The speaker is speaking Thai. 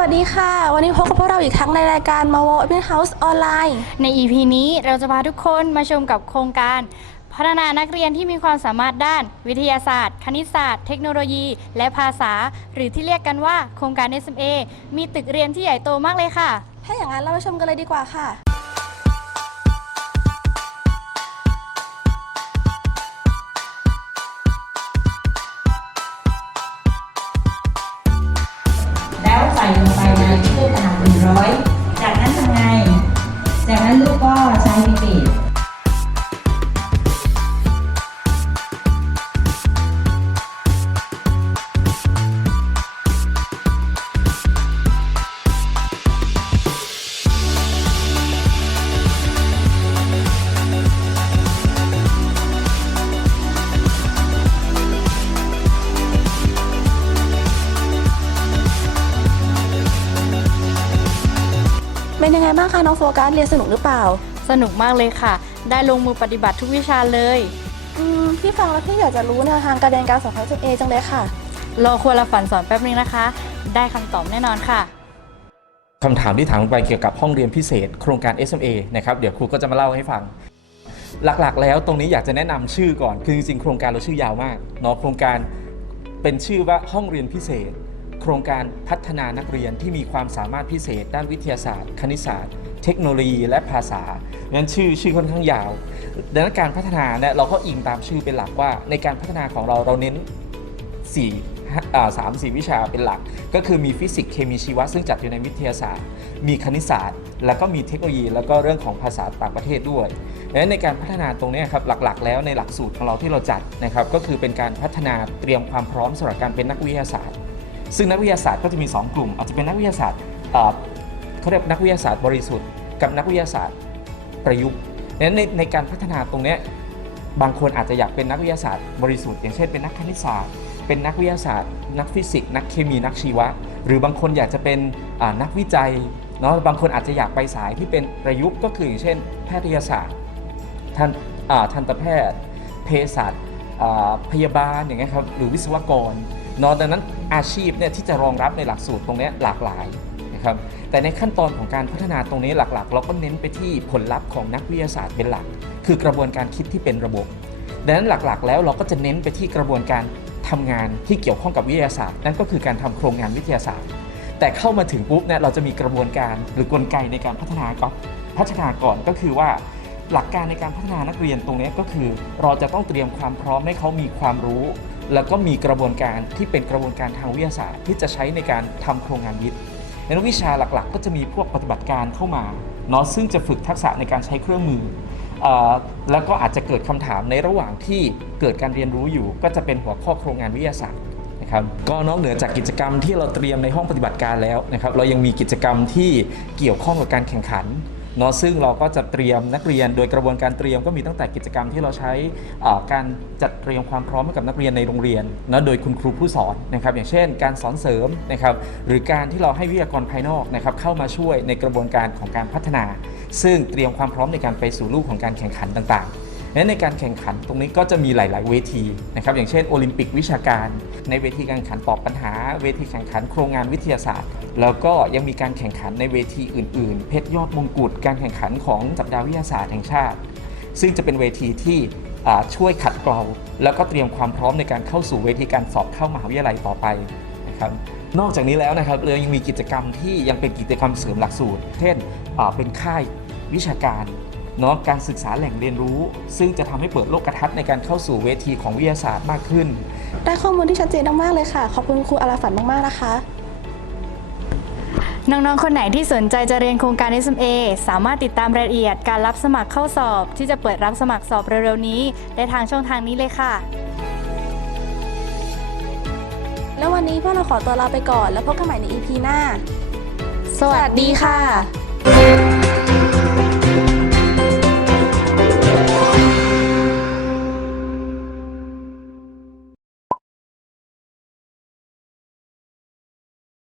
วัสดีค่ะ วันนี้พบกับพวกเราอีกครั้งในรายการ m a w o Open House ออนไลน์ใน EP นี้เราจะพาทุกคนมาชมกับโครงการ พัฒนานักเรียนที่มีความสามารถด้าน วิทยาศาสตร์ คณิตศาสตร์ เทคโนโลยี และภาษา หรือที่เรียกกันว่าโครงการ SMA มีตึกเรียนที่ใหญ่โตมากเลยค่ะ ถ้าอย่างนั้นเราไปชมกันเลยดีกว่าค่ะ ยังไงบ้างคะน้องโฟกัสเรียนสนุกหรือเปล่า สนุกมากเลยค่ะ ได้ลงมือปฏิบัติทุกวิชาเลย อืมพี่ฟังแล้วพี่อยากจะรู้แนวทางการเรียนการสอนของ SMA จังเลยค่ะ รอครัวละฝันสอนแป๊บนึงนะคะ ได้คำตอบแน่นอนค่ะคำถามที่ถามลงไปเกี่ยวกับห้องเรียนพิเศษ โครงการ SMA นะครับเดี๋ยวครูก็จะมาเล่าให้ฟัง หลักๆ แล้วตรงนี้อยากจะแนะนำชื่อก่อน คือจริงๆโครงการเราชื่อยาวมากเนาะโครงการเป็นชื่อว่าห้องเรียนพิเศษ โครงการพัฒนานักเรียนที่มีความสามารถพิเศษ ด้านวิทยาศาสตร์ คณิตศาสตร์ เทคโนโลยีและภาษางั้นชื่อชื่อค่อนข้างยาว ดังนั้นการพัฒนาเนี่ยเราก็อิงตามชื่อเป็นหลักว่า ในการพัฒนาของเราเราเน้นสาอ่าสามสี่วิชาเป็นหลัก ก็คือมีฟิสิกส์เคมีชีวะซึ่งจัดอยู่ในวิทยาศาสตร์ มีคณิตศาสตร์ แล้วก็มีเทคโนโลยี แล้วก็เรื่องของภาษาต่างประเทศด้วยดังนั้นในการพัฒนาตรงนี้ครับหลักๆ แล้วในหลักสูตรของเราที่เราจัดนะครับก็คือเป็นการพัฒนาเตรียมความพร้อมสำหรับการเป็นนักวิทยาศาสตร์ ซึ่งนักวิทยาศาสตร์ก็จะมี 2 กลุ่ม อาจจะเป็นนักวิทยาศาสตร์เขาเรียกนักวิทยาศาสตร์บริสุทธิ์กับนักวิทยาศาสตร์ประยุกต์ดังนั้นในในการพัฒนาตรงนี้บางคนอาจจะอยากเป็นนักวิทยาศาสตร์บริสุทธิ์อย่างเช่นเป็นนักคณิตศาสตร์ เป็นนักวิทยาศาสตร์ นักฟิสิกส์นักเคมีนักชีวะ หรือบางคนอยากจะเป็นนักวิจัยเนาะบางคนอาจจะอยากไปสายที่เป็นประยุกต์ก็คืออย่างเช่น แพทยศาสตร์ทันทันตแพทย์เภสัชพยาบาลอย่างเงี้ยครับหรือวิศวกร เนาะดังนั้นอาชีพเนี่ยที่จะรองรับในหลักสูตรตรงนี้หลากหลายนะครับแต่ในขั้นตอนของการพัฒนาตรงนี้หลักๆ เราก็เน้นไปที่ผลลัพธ์ของนักวิทยาศาสตร์เป็นหลัก คือกระบวนการคิดที่เป็นระบบ ดังนั้นหลักๆ แล้วเราก็จะเน้นไปที่กระบวนการทำงานที่เกี่ยวข้องกับวิทยาศาสตร์ นั่นก็คือการทำโครงงานวิทยาศาสตร์ แต่เข้ามาถึงปุ๊บเนี่ยเราจะมีกระบวนการหรือกลไกในการพัฒนาก่อนพัฒนาก่อนก็คือว่าหลักการในการพัฒนานักเรียนตรงนี้ก็คือ เราจะต้องเตรียมความพร้อมให้เขามีความรู้ แล้วก็มีกระบวนการที่เป็นกระบวนการทางวิทยาศาสตร์ ที่จะใช้ในการทำโครงงานวิทย์ในวิชาหลักๆ ก็จะมีพวกปฏิบัติการเข้ามาเนาะซึ่งจะฝึกทักษะในการใช้เครื่องมืออแล้วก็อาจจะเกิดคำถามในระหว่างที่เกิดการเรียนรู้อยู่ ก็จะเป็นหัวข้อโครงงานวิทยาศาสตร์นะครับก็นอกเหนือจากกิจกรรมที่เราเตรียมในห้องปฏิบัติการแล้วนะครับเรายังมีกิจกรรมที่เกี่ยวข้องกับการแข่งขัน เนาะซึ่งเราก็จะเตรียมนักเรียน โดยกระบวนการเตรียมก็มีตั้งแต่กิจกรรมที่เราใช้การจัดเตรียมความพร้อมให้กับนักเรียนในโรงเรียนเนาะโดยคุณครูผู้สอนนะครับอย่างเช่น การสอนเสริมนะครับหรือการที่เราให้วิทยากรภายนอกนะครับเข้ามาช่วยในกระบวนการของการพัฒนา ซึ่งเตรียมความพร้อมในการไปสู่ลูกของการแข่งขันต่างๆ และในการแข่งขันตรงนี้ก็จะมีหลาย ๆ เวทีนะครับอย่างเช่นโอลิมปิกวิชาการ ในเวทีการแข่งขันตอบปัญหา เวทีแข่งขันโครงงานวิทยาศาสตร์ แล้วก็ยังมีการแข่งขันในเวทีอื่น ๆ เพชรยอดมงกุฎการแข่งขันของสัปดาห์วิทยาศาสตร์แห่งชาติ ซึ่งจะเป็นเวทีที่ช่วยขัดเกลาแล้วก็เตรียมความพร้อมในการเข้าสู่เวทีการสอบเข้ามหาวิทยาลัยต่อไปนะครับนอกจากนี้แล้วนะครับเรายังมีกิจกรรมที่ยังเป็นกิจกรรมเสริมหลักสูตร เช่นเป็นค่ายวิชาการ เนาะการศึกษาแหล่งเรียนรู้ ซึ่งจะทำให้เปิดโลกทัศน์ในการเข้าสู่เวทีของวิทยาศาสตร์มากขึ้น ได้ข้อมูลที่ชัดเจนมากๆเลยค่ะ ขอบคุณครูอาราฝันมากๆนะคะน้อง ๆ คนไหนที่สนใจจะเรียนโครงการ SMA สามารถติดตามรายละเอียดการรับสมัครเข้าสอบ ที่จะเปิดรับสมัครสอบเร็ว ๆ นี้ ได้ทางช่องทางนี้เลยค่ะ แล้ววันนี้พวกเราขอตัวลาไปก่อน แล้วพบกันใหม่ใน EP หน้า สวัสดีค่ะ